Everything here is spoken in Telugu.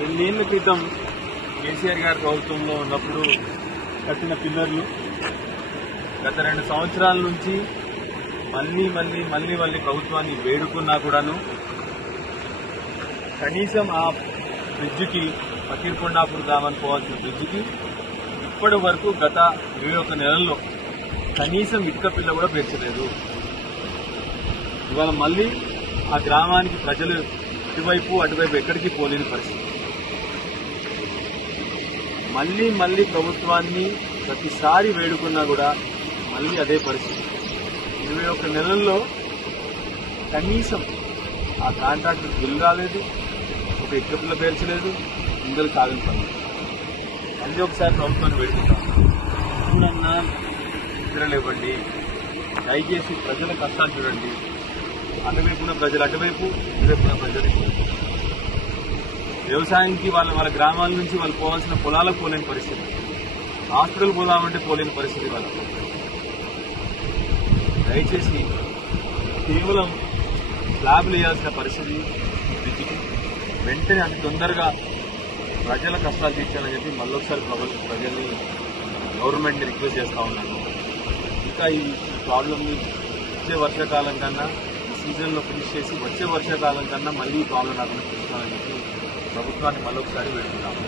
రెండేళ్ళ క్రితం కేసీఆర్ గారి ప్రభుత్వంలో ఉన్నప్పుడు కట్టిన పిల్లర్లు గత రెండు సంవత్సరాల నుంచి మళ్ళీ మళ్ళీ మళ్ళీ మళ్ళీ ప్రభుత్వాన్ని వేడుకున్నా కూడాను కనీసం ఆ బ్రిడ్జికి ఫకీర్కొండాపూర్ గ్రామానికి పోవాల్సిన బ్రిడ్జికి ఇప్పటి వరకు గత ఇరవై ఒక్క నెలల్లో కనీసం ఇటుక పిల్ల కూడా పెంచలేదు ఇవాళ మళ్ళీ ఆ గ్రామానికి ప్రజలు ఇటువైపు అటువైపు ఎక్కడికి పోలేని పరిస్థితి. మళ్ళీ మళ్ళీ ప్రభుత్వాన్ని ప్రతిసారి వేడుకున్నా కూడా మళ్ళీ అదే పరిస్థితి. ఇరవై ఒక్క నెలల్లో కనీసం ఆ కాంట్రాక్టర్ బిల్ రాలేదు ఒక ఎక్కపిల్ల పేర్చలేదు ఇందులో కాదని పని. మళ్ళీ ఒకసారి ప్రభుత్వాన్ని వేడుకుంటాం. చూడన్నా నిద్రలేవ్వండి దయచేసి ప్రజల కష్టాలు చూడండి. అటువైపున ఉన్న ప్రజలు అటువైపు ఇటువైపున ప్రజలు వ్యవసాయానికి వాళ్ళ వాళ్ళ గ్రామాల నుంచి వాళ్ళు పోవాల్సిన పొలాలకు పోలేని పరిస్థితి. హాస్పిటల్ పోదామంటే పోలేని పరిస్థితి వాళ్ళకి. దయచేసి కేవలం స్లాబ్లు వేయాల్సిన పరిస్థితి బ్రిడ్జికి వెంటనే అతి తొందరగా ప్రజల కష్టాలు తీర్చాలని చెప్పి మళ్ళొకసారి ప్రభుత్వ ప్రజల్ని గవర్నమెంట్ని రిక్వెస్ట్ చేస్తా ఉన్నాను. ఇంకా ఈ ప్రాబ్లమ్ని వచ్చే వర్షాకాలం కన్నా సీజన్లో ఫినిష్ చేసి వచ్చే వర్షాకాలం కన్నా మళ్ళీ ఈ ప్రాబ్లం రాకుండా చూసుకోవాలని చెప్పి ప్రభుత్వాన్ని మరొకసారి పెడుతున్నాము